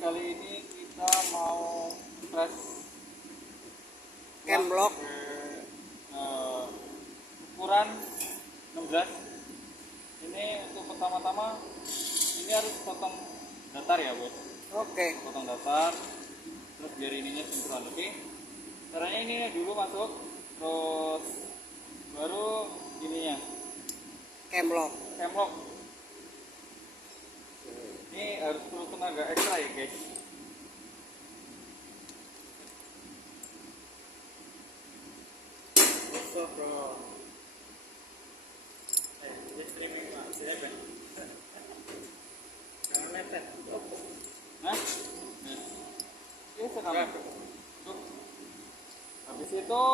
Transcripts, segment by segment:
kali ini kita mau press Camlock ukuran 16. Ini untuk pertama-tama ini harus potong datar ya bos. Oke. Potong datar, terus biar ininya sinkron. Oke. Caranya ini dulu masuk, terus baru ininya Camlock. camlock. Ini harus perlu tenaga ekstra ya guys. Nah, ini sekarang. Habis itu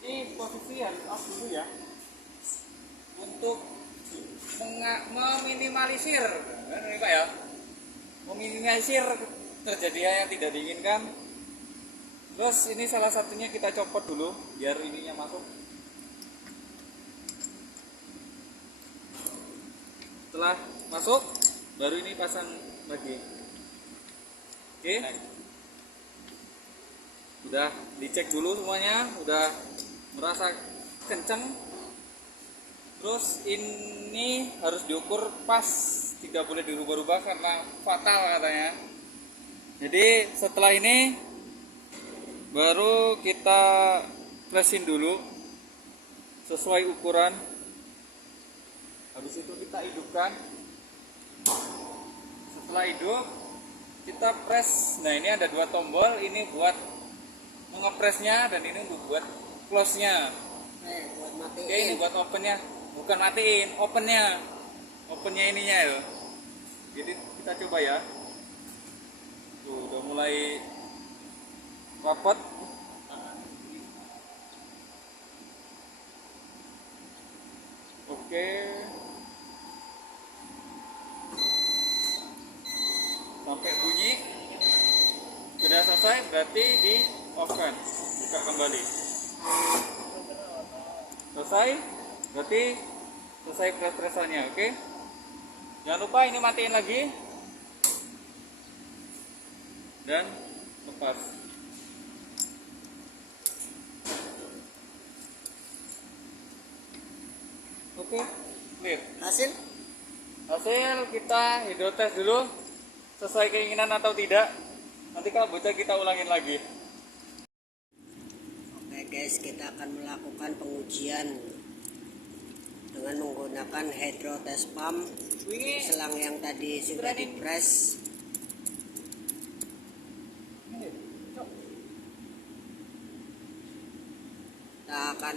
ini posisi harus up dulu ya, untuk meminimalisir, ini Pak ya, meminimalisir terjadinya yang tidak diinginkan. Terus ini salah satunya kita copot dulu biar ininya masuk. Setelah masuk, baru ini pasang lagi. Oke. Udah dicek dulu semuanya, udah merasa kenceng. Terus ini harus diukur pas, tidak boleh dirubah-rubah karena fatal katanya. Jadi setelah ini baru kita pressin dulu sesuai ukuran. Habis itu kita hidupkan. Setelah hidup kita press. Nah ini ada dua tombol, ini buat mengepresnya dan ini buat close-nya. Buat matiin. Oke, ini buat opennya, bukan matiin, opennya ininya ya. Jadi kita coba ya. Tuh udah mulai rapat. Oke. Sampai bunyi sudah selesai, berarti di off kan, buka kembali. Selesai, berarti selesai press-pressannya. Oke, jangan lupa ini matiin lagi dan lepas. Oke, clear. Hasil? Hasil kita hidrotes dulu, sesuai keinginan atau tidak. Nanti kalau bocah kita ulangin lagi. Oke guys, kita akan melakukan pengujian dengan menggunakan hydrotest pump. Selang yang tadi sudah dipres. Kita akan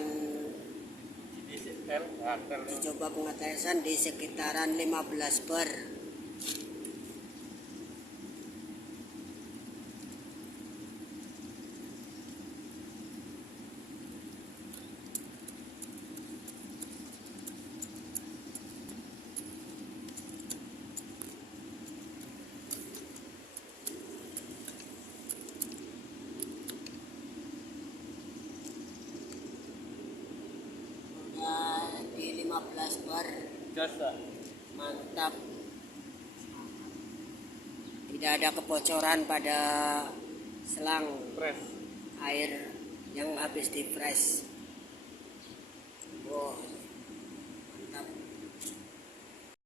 coba pengetesan di sekitaran 15 bar. Di 15 bar. Jasa. Mantap. Tidak ada kebocoran pada selang Press. air yang habis dipres. Wow.